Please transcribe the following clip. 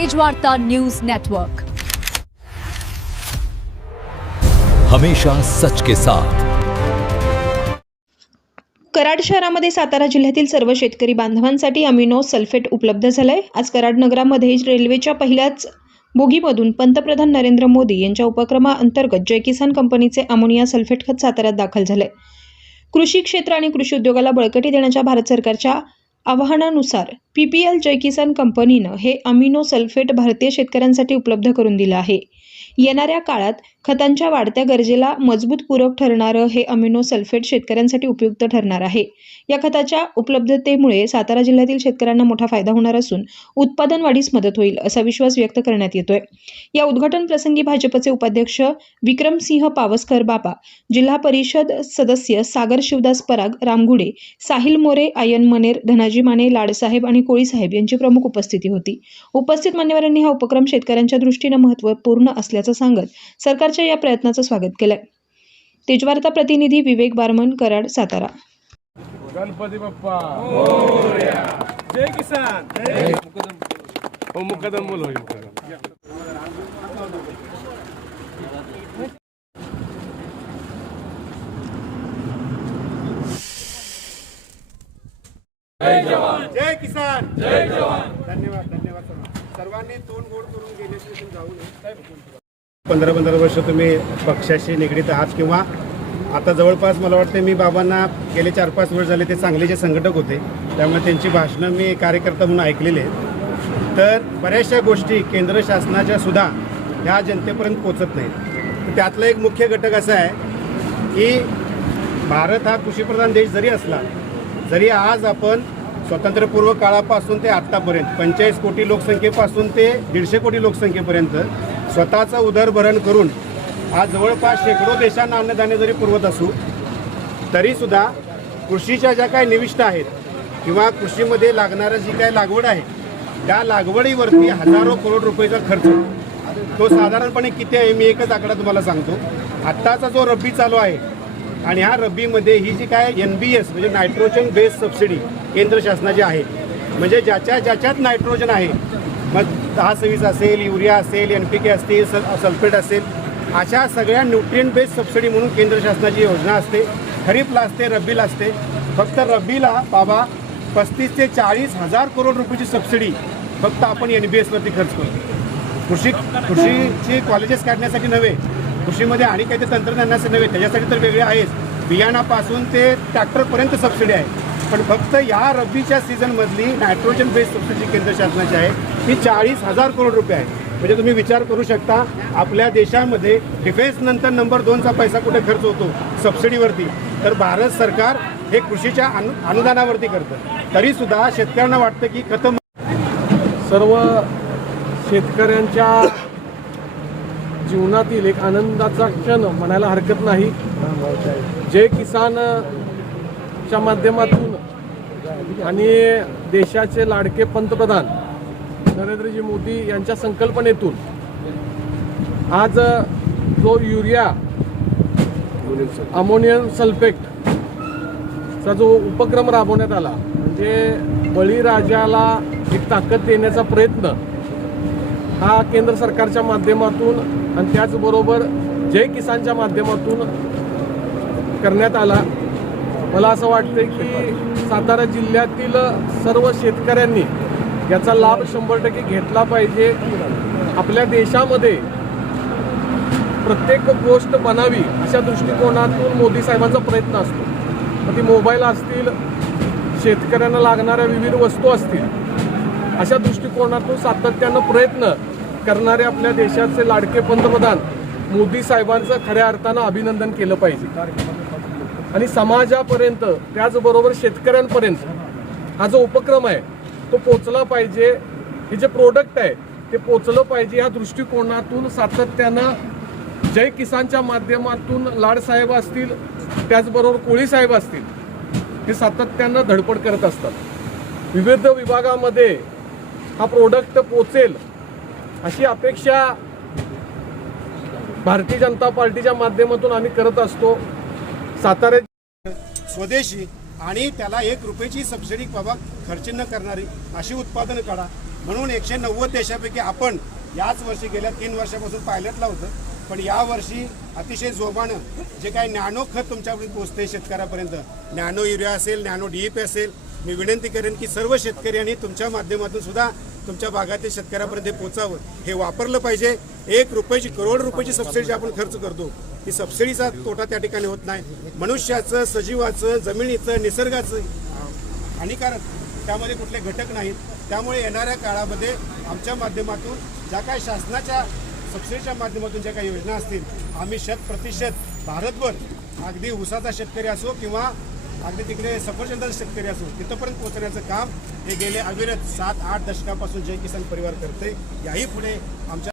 Tejvarta news network, हमेशा सच के साथ। कराड शहरामध्ये सातारा जिल्ह्यातील सर्व शेतकरी बांधवांसाठी अमिनो सल्फेट उपलब्ध झालंय। आज कराड नगरामध्ये रेल्वेच्या पहिल्याच बोगीमधून पंतप्रधान नरेंद्र मोदी यांच्या उपक्रमाअंतर्गत जय किसान कंपनीचे अमोनिया सल्फेट खत साताऱ्यात दाखल झाले। कृषी क्षेत्र आणि कृषी उद्योगाला बळकटी देण्याच्या भारत सरकारच्या आवाहनानुसार PPL जय किसान कंपनीनं हे अमिनो सल्फेट भारतीय शेतकऱ्यांसाठी उपलब्ध करून दिलं आहे। येणाऱ्या काळात खतांच्या वाढत्या गरजेला मजबूत पूरक ठरणारं हे अमिनो सल्फेट शेतकऱ्यांसाठी उपयुक्त ठरणार आहे। या खताच्या उपलब्धतेमुळे सातारा जिल्ह्यातील शेतकऱ्यांना मोठा फायदा होणार असून उत्पादन वाढीस मदत होईल असा विश्वास व्यक्त करण्यात येतोय। या उद्घाटन प्रसंगी भाजपचे उपाध्यक्ष विक्रमसिंह पावसकर बापा, जिल्हा परिषद सदस्य सागर शिवदास पराग, रामगुडे, साहिल मोरे, आयन मनेर, धनाजी माने, लाडसाहेब आणि कोळीसाहेब यांची प्रमुख उपस्थिती होती। उपस्थित मान्यवरांनी हा उपक्रम शेतकऱ्यांच्या दृष्टीने महत्त्वपूर्ण असल्याचं सांगत सरकारच्या या प्रयत्नाचं स्वागत केलंय। तेजवार्ता प्रतिनिधी विवेक बारमन, कराड, सातारा। गणपती बाप्पा मोरया, जय किसान, जय मुकदम बोलो जय जवान, जय किसान, जय जवान। धन्यवाद धन्यवाद सर्वांनी तोंड गोड करून गेल्याशी जाऊ नये। 15 वर्ष तुम्ही पक्षाशी निगडीत आहात किंवा आता जवळपास मला वाटतं मी बाबांना गेले 4-5 वर्ष झाले ते चांगलेचे संघटक होते, त्यामुळे त्यांची भाषणं मी कार्यकर्ता म्हणून ऐकलेले आहेत। तर बऱ्याचशा गोष्टी केंद्र शासनाच्या सुद्धा ह्या जनतेपर्यंत पोचत नाहीत। त्यातला एक मुख्य घटक असा आहे की भारत हा कृषीप्रधान देश जरी असला, जरी आज आपण स्वातंत्र्यपूर्व काळापासून ते आत्तापर्यंत 45 कोटी लोकसंख्येपासून ते 150 कोटी लोकसंख्येपर्यंत स्वतःचं उदरभरण करून आज जवळपास शेकडो देशांना अन्नधान्य जरी पुरवत असू, तरीसुद्धा कृषीच्या ज्या काही निविष्ठा आहेत किंवा कृषीमध्ये लागणारं जी काही लागवड आहे त्या लागवडीवरती हजारो करोड रुपयेचा खर्च तो साधारणपणे किती आहे मी एकच आकडा तुम्हाला सांगतो। आत्ताचा जो रब्बी चालू आहे आणि ह्या रब्बीमध्ये ही जी काय NBS म्हणजे नायट्रोजन बेस सबसिडी केंद्र शासनाची आहे, म्हणजे ज्याच्यात नायट्रोजन आहे, मग 10-26 असेल, युरिया असेल, NPK असतील, सल्फेट असेल, अशा सगळ्या न्यूट्रिएंट बेस सबसिडी म्हणून केंद्र शासनाची योजना असते। खरीपला असते, रब्बीला असते। फक्त रब्बीला बाबा 35 ते 40 हजार करोड रुपयाची सबसिडी फक्त आपण NBSवरती खर्च करतो। कृषीची कॉलेजेस काढण्यासाठी नव्हे, कृषीमध्ये आणि काही ते तंत्रज्ञानाचे नव्हे, त्याच्यासाठी तर वेगळे आहेच, बियाणापासून ते ट्रॅक्टरपर्यंत सबसिडी आहे। पण फक्त या रब्बीच्या सीझनमधली नायट्रोजन बेस सबसिडी केंद्र शासनाची आहे ही 40,000 करोड रुपये आहे। म्हणजे तुम्ही विचार करू शकता आपल्या देशामध्ये डिफेन्स नंतर नंबर 2चा पैसा कुठे खर्च होतो, सबसिडीवरती, तर भारत सरकार हे कृषीच्या अनुदानावरती करतं। तरीसुद्धा शेतकऱ्यांना वाटतं की खतं सर्व शेतकऱ्यांच्या जीवनातील एक आनंदाचा क्षण म्हणायला हरकत नाही। जय किसानच्या माध्यमातून आणि देशाचे लाडके पंतप्रधान नरेंद्रजी मोदी यांच्या संकल्पनेतून आज जो युरिया अमोनियम सल्फेटचा जो उपक्रम राबवण्यात आला, म्हणजे बळीराजाला एक ताकद देण्याचा प्रयत्न हा केंद्र सरकारच्या माध्यमातून आणि त्याचबरोबर जय किसानच्या माध्यमातून करण्यात आला। मला असं वाटतं की सातारा जिल्ह्यातील सर्व शेतकऱ्यांनी याचा लाभ 100% घेतला पाहिजे। आपल्या देशामध्ये प्रत्येक गोष्ट बनावी अशा दृष्टिकोनातून मोदी साहेबांचा प्रयत्न असतो। मग ती मोबाईल असतील, शेतकऱ्यांना लागणाऱ्या विविध वस्तू असतील, अशा दृष्टिकोनातून सातत्यानं प्रयत्न करणारे आपल्या देशाचे लाडके पंतप्रधान मोदी साहेबांचं खऱ्या अर्थानं अभिनंदन केलं पाहिजे। आणि समाजापर्यंत त्याचबरोबर शेतकऱ्यांपर्यंत हा जो उपक्रम आहे तो पोचला पाहिजे। हे जे प्रोडक्ट आहे ते पोचलं पाहिजे या दृष्टिकोनातून सातत्यानं जय किसानच्या माध्यमातून लाडसाहेब असतील, त्याचबरोबर कोळीसाहेब असतील, हे सातत्यानं धडपड करत असतात। विविध विभागामध्ये हा प्रोडक्ट पोचेल अशी अपेक्षा भारतीय जनता पार्टीच्या माध्यमातून आम्ही करत असतो। सातारा स्वदेशी आणि त्याला 1 रुपयाची सबसिडी बाबा खर्च न करणारी अशी उत्पादनं काढा। म्हणून 190 देशापैकी आपण याच वर्षी गेल्या 3 वर्षापासून पायलटला होतं, पण यावर्षी अतिशय जोमानं जे काही नॅनो खत तुमच्यापर्यंत पोहोचते शेतकऱ्यापर्यंत, नॅनो युरिया असेल, नॅनो DAP असेल, मी विनंती करेन की सर्व शेतकऱ्यांनी तुमच्या माध्यमातून सुद्धा तुमच्या भागातील शेतकऱ्यापर्यंत हे पोचावं, हे वापरलं पाहिजे. 1 रुपयाची करोड रुपयाची सबसिडी जी आपण खर्च करतो, ही सबसिडीचा तोटा त्या ठिकाणी होत नाही. मनुष्याचं, सजीवाचं, जमिनीचं, निसर्गाचं हानिकारक त्यामध्ये कुठले घटक नाहीत. त्यामुळे येणाऱ्या काळामध्ये आमच्या माध्यमातून ज्या काही शासनाच्या सबसिडीच्या माध्यमातून ज्या काही योजना असतील, आम्ही 100% भारतभर अगदी ऊसाचा शेतकरी असो किंवा अगदी तिकडे सफरचंदाचा शेतकरी असो तिथंपर्यंत पोहोचण्याचं काम हे गेले अविरत 7-8 दशकापासून जय किसान परिवार करते. याही पुढे आमच्या